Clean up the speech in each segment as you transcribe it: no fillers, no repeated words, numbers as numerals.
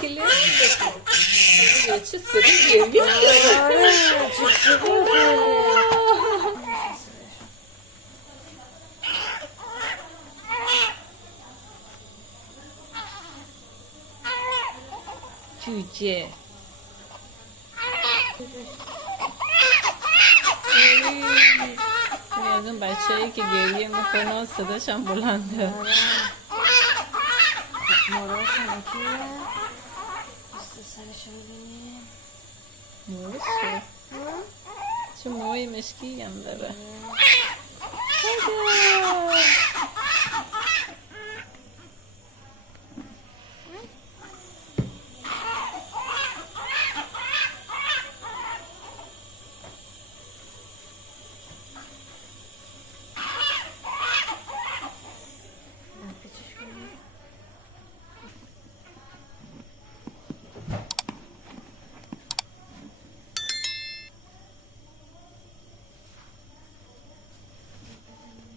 کلی چه سری گریه آره جوجه از اون بچه هایی که گریه میکنه و صداش هم بلنده. موراش هم کیه پشت سرشو ببینیم موشه چه موی مشکی هم داره.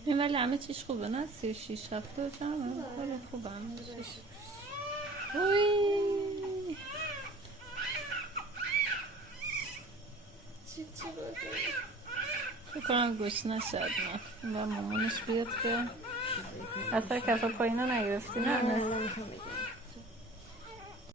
این ولی همه چیش خوبه نه 36 هفته و چند خیلی خوبه همه چیش. وی فکر کنم گوش نشد نه با مامانش بیاد که اصلا کفا پایینا نگرفتی نه؟ نمیخوام بگم